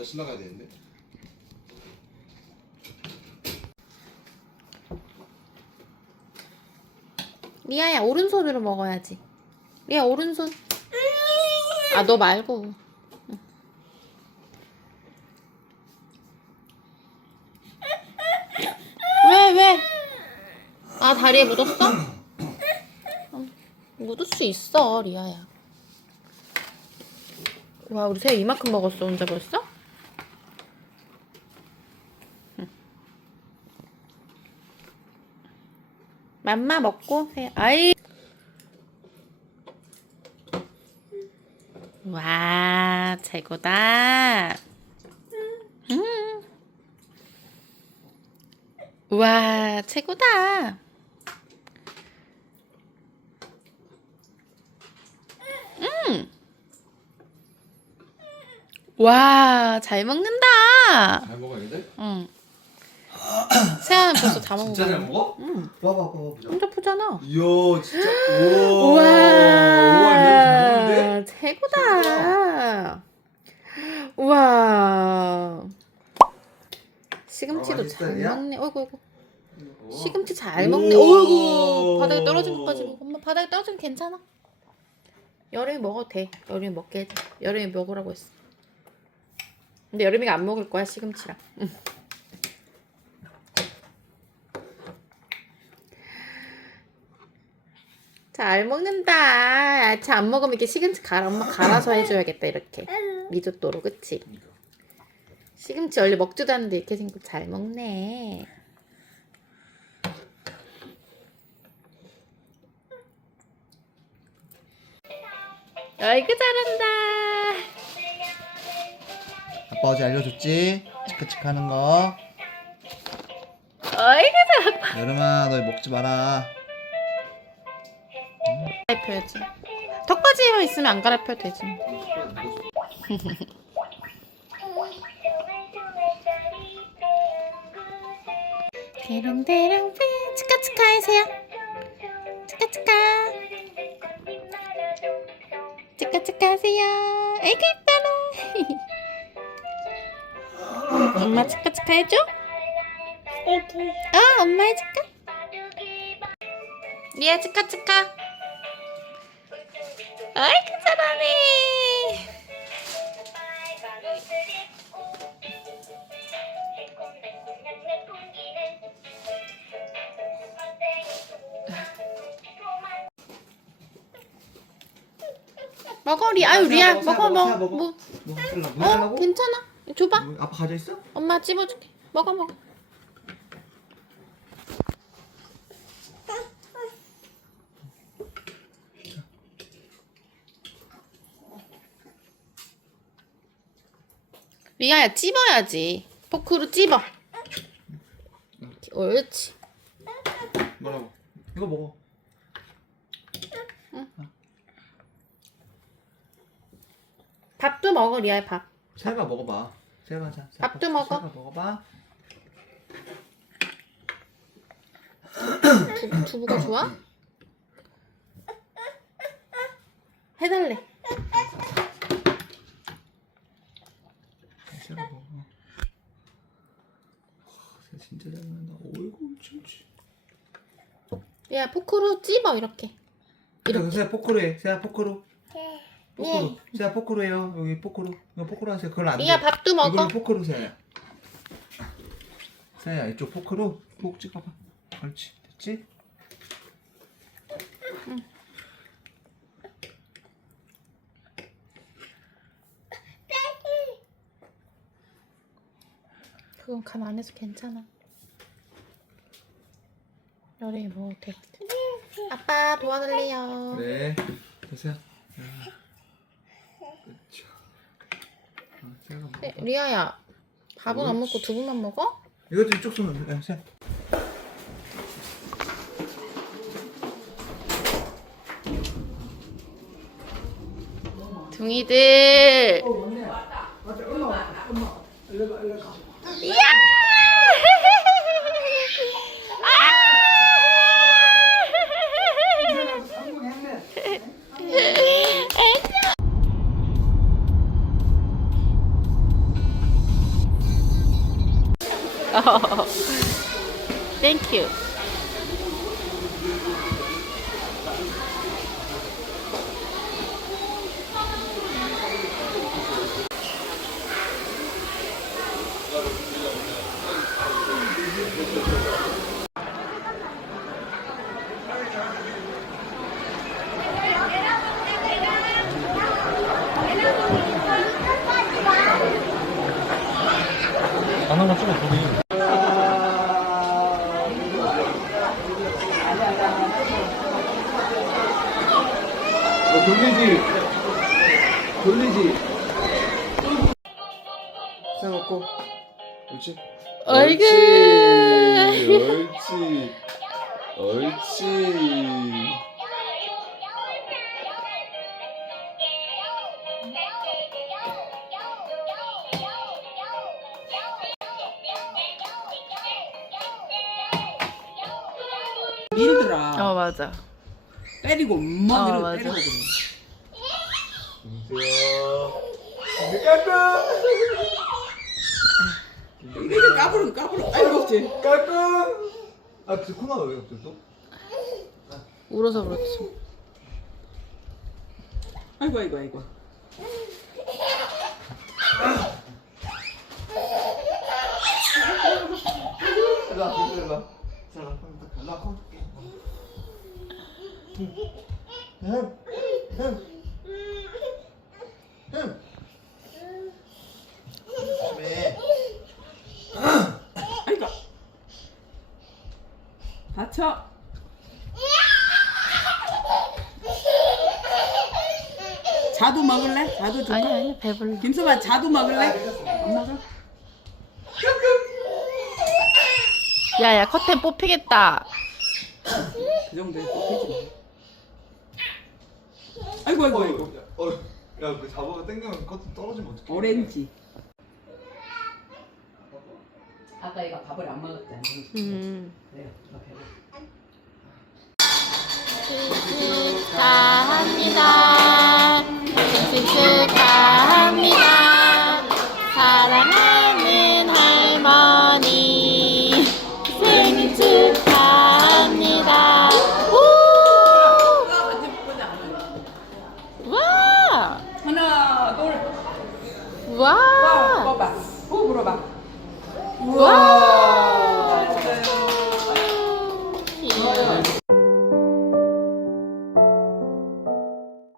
나 신나 가야 되는데. 리아야 오른손으로 먹어야지. 리아 오른손. 아 너 말고. 응. 왜 왜? 아 다리에 묻었어? 응, 묻을 수 있어 리아야. 와 우리 새 이만큼 먹었어 혼자 벌써? 맘마 먹고 해. 아이. 와, 최고다. 음. 와, 최고다. 음. 와, 잘 먹는다. 잘 먹어야겠는데? 응. 세아는 벌써 다 먹은 진짜 잘 거야. 먹어? 응. 봐봐 봐봐 보자. 혼자 푸잖아. 이야 진짜. 오. 우와, 우와 얘잘 먹는데? 최고다. 우와. 시금치도 아, 잘 맛있어? 먹네. 어이구, 어이구. 오. 시금치 잘 오. 먹네. 어이구. 바닥에 떨어진 것까지 먹어. 엄마 바닥에 떨어지면 괜찮아. 여름이 먹어도 돼. 여름이 먹게 해줘. 여름이 먹으라고 했어. 근데 여름이가 안 먹을 거야, 시금치랑. 응. 잘 먹는다. 야채 안 먹으면 이렇게 시금치 갈아, 엄마 갈아서 해줘야겠다, 이렇게. 리조또로, 그치? 시금치 원래 먹지도 않는데 이렇게 생고 잘 먹네. 아이고 잘한다. 아빠 어제 알려줬지? 치크치크 하는 거. 아이고 잘한다. 여름아 너 먹지 마라. 갈아펴야지. 턱까지만 있으면 안 갈아펴도 되지. 대롱대롱 삐 치카 치카 해세요. 치카 치카. 치카 치카 하세요. 아이고 이뻐라. 엄마 치카 치카 해줘? 어 엄마 해줄까? 리아 치카 치카. 아이고 잘하네. 먹어 리 아유 리아 먹어, 먹어 먹어. 뭐 뭐? 뭐 어? 괜찮아 줘봐 뭐, 아빠 가져 있어? 엄마 찝어줄게 먹어 먹어 리아야 찝어야지 포크로 찝어 옳지 뭐라고? 이거 먹어. 밥도 먹어 리아야 밥 세가 먹어봐. 세가 자. 자, 밥도 먹어. 세가 먹어봐. 두, 두부가 좋아? 해달래 세가 먹어. 잘 먹는다. 어이구 진짜. 야 포크로 찝어 이렇게 이렇게 세 포크로 해. 세야 포크로. 네. 포크로. 세야 포크로 해요. 여기 포크로. 이거 포크로 하세요. 그걸 안 돼. 리아 밥도 먹어 이걸로 포크로 세야. 세야 이쪽 포크로 푹 찍어봐. 그렇지. 됐지? 그건 간안 해서 괜찮아 열이 먹어도 돼 아빠 도와줄래요 네. 됐어요. 그렇죠. 아, 먹어. 네, 리아야 밥은 안 먹고 두부만 먹어? 이것도 이쪽 손으로 해. 세. 둥이들 이야 땡큐. 하나만 찍어 보기. 너 돌리지. 돌리지. 세워놓고. 옳지. 어이구. 옳지. 옳지. 밀더라. 어 맞아. 때리고 막 어, 이러고 맞아. 때리고 그래. 안녕하세요. 까꿍. 이렇게 까불은 까불은 아이고 없지. 까꿍. 아, 그 코너가 왜 없죠 또? 울어서 그렇지. 아이고 아이고 아이고. 일로 와, 일로 와. 자, 나 컴퓨터 컴퓨터. 흠, 흠, 흠. 조심해. 아이고. 다 쳐. 자두 먹을래? 자두 줄까? 아니 아니 배불러. 김서봐 자두 먹을래? 안 먹어? 야야 커튼 뽑히겠다. 그 정도에 뽑히지. 아이고 아이고 아이고. 어, 어, 야, 그 잡아가 당기면 컷 떨어지면 어떡해? 오렌지. 아까 얘가 밥을 안 먹었잖아. 음. 배고. 축하합니다. 생신 축하합니다. 사랑하는 할머니 생일 축하합니다. 우! 와! 하나, 둘, 와! 뽑아. 후 불어봐. 와!